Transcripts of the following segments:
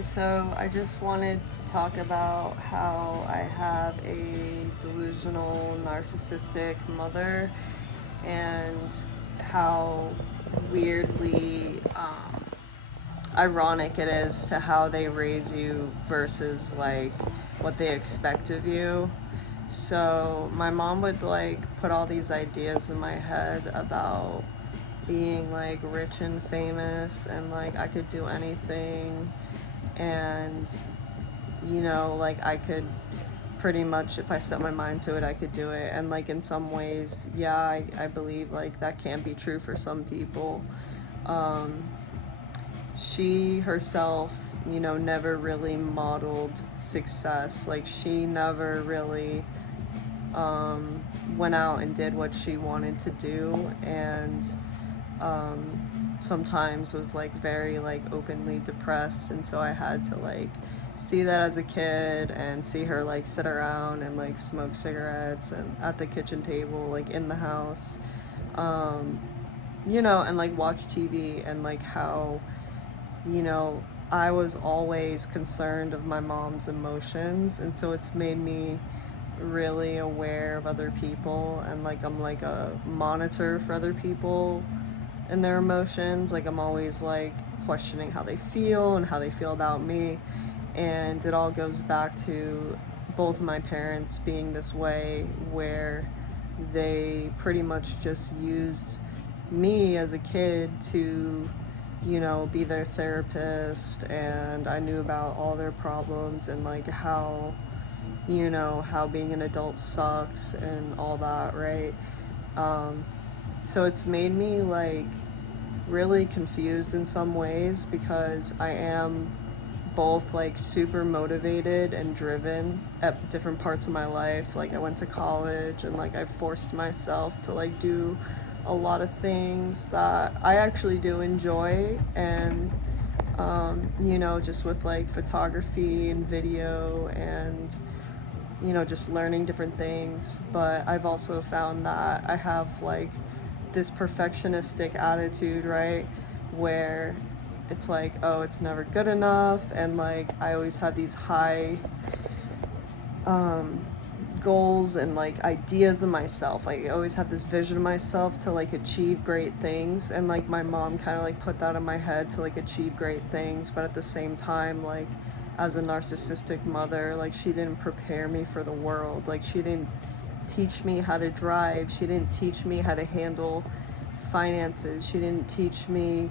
So I just wanted to talk about how I have a delusional narcissistic mother and how weirdly ironic it is to how they raise you versus like what they expect of you. So my mom would like put all these ideas in my head about being like rich and famous and like I could do anything, and like I could pretty much, if I set my mind to it, I could do it. And like in some ways, yeah, I believe like that can be true for some people. um she herself, never really modeled success. Like she never really went out and did what she wanted to do, and sometimes was like very like openly depressed. And so I had to like see that as a kid and see her like sit around and like smoke cigarettes and at the kitchen table, like in the house, and like watch TV, and like how I was always concerned of my mom's emotions. And so it's made me really aware of other people, and like I'm like a monitor for other people and their emotions. Like I'm always like questioning how they feel and how they feel about me. And it all goes back to both my parents being this way, where they pretty much just used me as a kid to be their therapist. And I knew about all their problems and like how being an adult sucks and all that, right? So it's made me like really confused in some ways, because I am both like super motivated and driven at different parts of my life. Like I went to college, and like I forced myself to like do a lot of things that I actually do enjoy. And just with like photography and video and just learning different things. But I've also found that I have like this perfectionistic attitude, right? Where it's like, oh, it's never good enough. And like I always have these high goals and like ideas of myself. Like I always have this vision of myself to like achieve great things. And like my mom kind of like put that in my head to like achieve great things. But at the same time, like as a narcissistic mother, like she didn't prepare me for the world. Like she didn't teach me how to drive. She didn't teach me how to handle finances. She didn't teach me,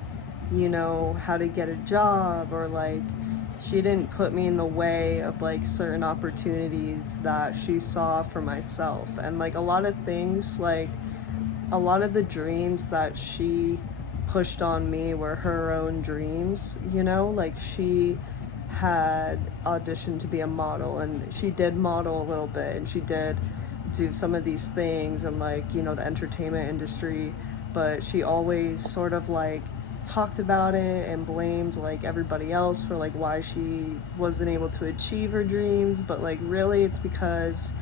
how to get a job, or like she didn't put me in the way of like certain opportunities that she saw for myself. And like a lot of things, like a lot of the dreams that she pushed on me were her own dreams. Like she had auditioned to be a model, and she did model a little bit, and she did do some of these things and like the entertainment industry. But she always sort of like talked about it and blamed like everybody else for like why she wasn't able to achieve her dreams. But like really it's because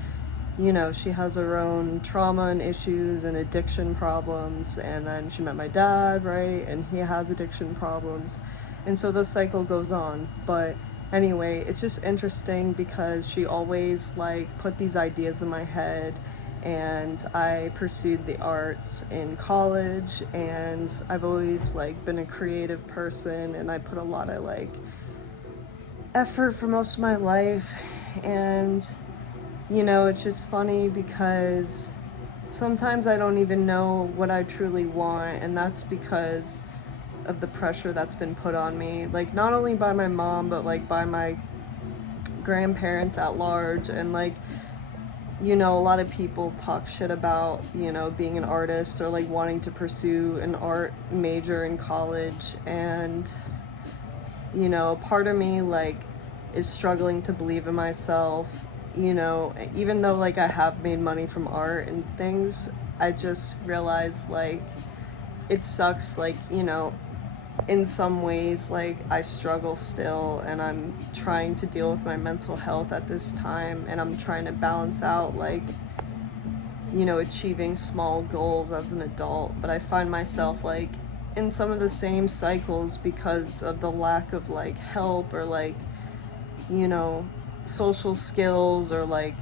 she has her own trauma and issues and addiction problems. And then she met my dad, right, and he has addiction problems, and so the cycle goes on. But anyway, it's just interesting because she always like put these ideas in my head. And I pursued the arts in college, and I've always like been a creative person, and I put a lot of like effort for most of my life. And it's just funny because sometimes I don't even know what I truly want, and that's because of the pressure that's been put on me, like not only by my mom but like by my grandparents at large. And like a lot of people talk shit about being an artist or like wanting to pursue an art major in college. And part of me like is struggling to believe in myself. Even though like I have made money from art and things, I just realized like it sucks. Like in some ways like I struggle still, and I'm trying to deal with my mental health at this time, and I'm trying to balance out like achieving small goals as an adult. But I find myself like in some of the same cycles because of the lack of like help or like, you know, social skills, or like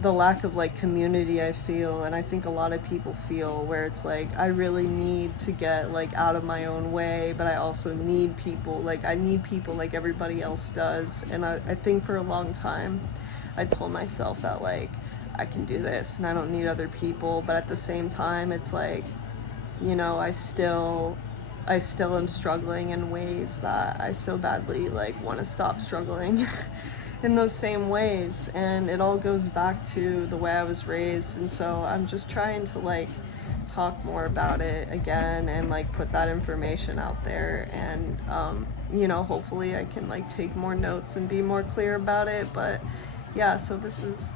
the lack of like community I feel, and I think a lot of people feel, where it's like I really need to get like out of my own way, but I also need people, like I need people like everybody else does. And I think for a long time I told myself that like I can do this and I don't need other people, but at the same time it's like, you know, I still am struggling in ways that I so badly like want to stop struggling in those same ways. And it all goes back to the way I was raised, and so I'm just trying to like talk more about it again and like put that information out there. And you know, hopefully I can like take more notes and be more clear about it. But yeah, so this is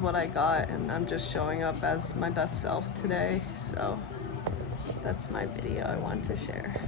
what I got, and I'm just showing up as my best self today. So that's my video I want to share.